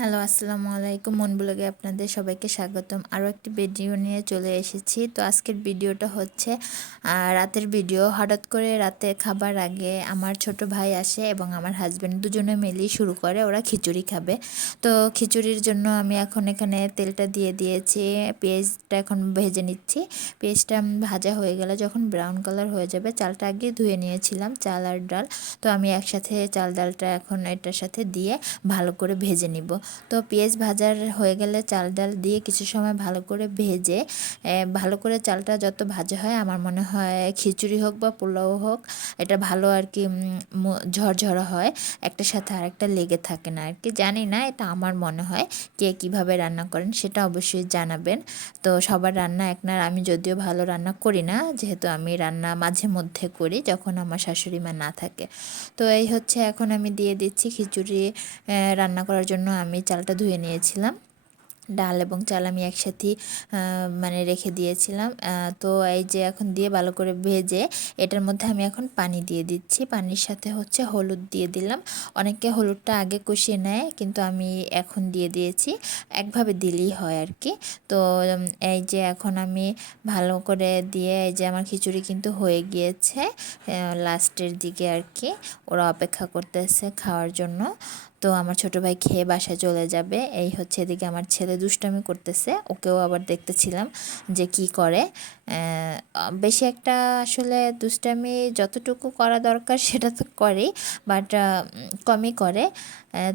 Hello, আসসালামু আলাইকুম। মন ব্লগে আপনাদের সবাইকে স্বাগতম। আরও একটি ভিডিও নিয়ে চলে এসেছি। তো আজকের ভিডিওটা হচ্ছে রাতের ভিডিও। হঠাৎ করে রাতে খাবার আগে আমার ছোট ভাই আসে এবং আমার হাজব্যান্ড দুজনে মিলেই শুরু করে ওরা খিচুড়ি খাবে। তো খিচুড়ির জন্য আমি এখন এখানে তেলটা দিয়ে দিয়েছি, পেঁয়াজটা এখন ভেজে নিচ্ছি। পেঁয়াজটা ভাজা হয়ে গেলে যখন ব্রাউন কালার হয়ে যাবে, চালটা আগে ধুয়ে নিয়েছিলাম, চাল আর ডাল। তো আমি একসাথে চাল ডালটা এখন এটার সাথে দিয়ে ভালো করে ভেজে নিব। তো পেঁয়াজ ভাজার হয়ে গেলে চাল ডাল দিয়ে কিছু সময় ভালো করে ভেজে ভালো করে চালটা যত ভাজা হয় আমার মনে হয় খিচুড়ি হোক বা পোলাও হোক এটা ভালো আর কি ঝরঝরা হয়, একটার সাথে আরেকটা লেগে থাকে না আর কি। জানি না, এটা আমার মনে হয়। কে কীভাবে রান্না করেন সেটা অবশ্যই জানাবেন। তো সবার রান্না এক না, আমি যদিও ভালো রান্না করি না, যেহেতু আমি রান্না মাঝে মধ্যে করি যখন আমার শাশুড়ি মা না থাকে। তো এই হচ্ছে এখন আমি দিয়ে দিচ্ছি খিচুড়ি রান্না করার জন্য আমি চালটা ধুয়ে নিয়েছিলাম। ডাল এবং চাল আমি একসাথেই মানে রেখে দিয়েছিলাম। তো এই যে এখন দিয়ে ভালো করে ভেজে এটার মধ্যে আমি এখন পানি দিয়ে দিচ্ছি। পানির সাথে হচ্ছে হলুদ দিয়ে দিলাম। অনেকে হলুদটা আগে কষিয়ে নেয়, কিন্তু আমি এখন দিয়ে দিয়েছি, একভাবে দিলেই হয় আর কি। তো এই যে এখন আমি ভালো করে দিয়ে এই যে আমার খিচুড়ি কিন্তু হয়ে গিয়েছে লাস্টের দিকে আর কি। ওরা অপেক্ষা করতেছে খাওয়ার জন্য। তো আমার ছোট ভাই খেয়ে বাসায় চলে যাবে। এই হচ্ছে এদিকে আমার ছেলে দুষ্টামি করতেছে, ওকেও আবার দেখতেছিলাম যে কি করে। বেশি একটা আসলে দুষ্টামি যতটুকু করা দরকার সেটা তো করেই, বাট কমই করে।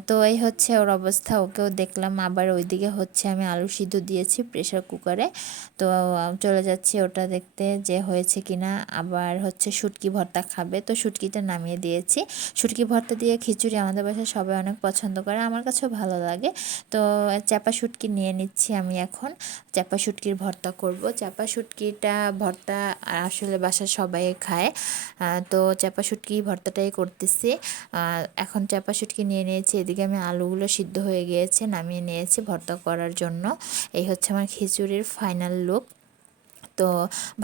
তো এই হচ্ছে ওর অবস্থা, ওকেও দেখলাম। আবার ওইদিকে হচ্ছে আমি আলু সিদ্ধ দিয়েছি প্রেশার কুকারে। তো চলে যাচ্ছি ওটা দেখতে যে হয়েছে কিনা। আবার হচ্ছে শুটকি ভর্তা খাবে, তো শুটকিটা নামিয়ে দিয়েছি। শুটকি ভর্তা দিয়ে খিচুড়ি আমাদের বাসায় সবাই অনেক পছন্দ করে, আমার কাছেও ভালো লাগে। তো চাপা শুটকি নিয়ে নিচ্ছি আমি এখন। চাপা শুটকির ভর্তা করব। চাপা শুটকিটা ভর্তা আসলে বাসার সবাই খায়। তো চাপা শুটকি ভর্তাটাই করতেছি। এখন চাপা শুটকি নিয়ে নিয়েছি, এদিকে আমি আলুগুলো সিদ্ধ হয়ে গিয়েছে নামিয়ে নিয়েছি ভর্তা করার জন্য। এই হচ্ছে আমার খিচুড়ির ফাইনাল লুক। তো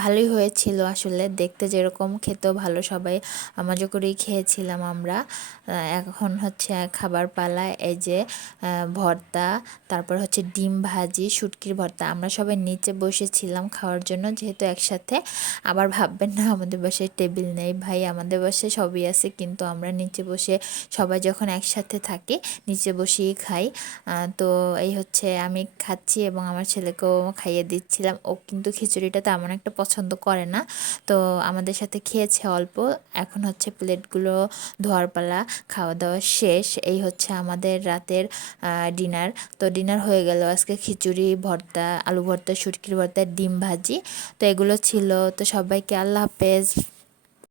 ভালোই হয়েছিল আসলে, দেখতে যেরকম খেতেও ভালো, সবাই মজা করেই খেয়েছিলাম আমরা। এখন হচ্ছে খাবার পালা। এই যে ভর্তা, তারপর হচ্ছে ডিম ভাজি, শুটকির ভর্তা। আমরা সবাই নিচে বসেছিলাম খাওয়ার জন্য, যেহেতু একসাথে। আবার ভাববেন না আমাদের বাসায় টেবিল নেই, ভাই আমাদের বাসায় সবই আছে, কিন্তু আমরা নিচে বসে সবাই যখন একসাথে থাকি নিচে বসেই খাই। তো এই হচ্ছে আমি খাচ্ছি এবং আমার ছেলেকেও খাইয়ে দিচ্ছিলাম। ও কিন্তু খিচুড়িটা তেমন একটা পছন্দ করে না, তো আমাদের সাথে খেয়েছে অল্প। এখন হচ্ছে প্লেটগুলো ধোয়ার পালা। খাওয়া দাওয়া শেষ। এই হচ্ছে আমাদের রাতের ডিনার। তো ডিনার হয়ে গেল আজকে খিচুড়ি, ভর্তা, আলু ভর্তা, শুটকির ভর্তা, ডিম ভাজি। তো এগুলো ছিল। তো সবাইকে আল্লাহ হাফেজ।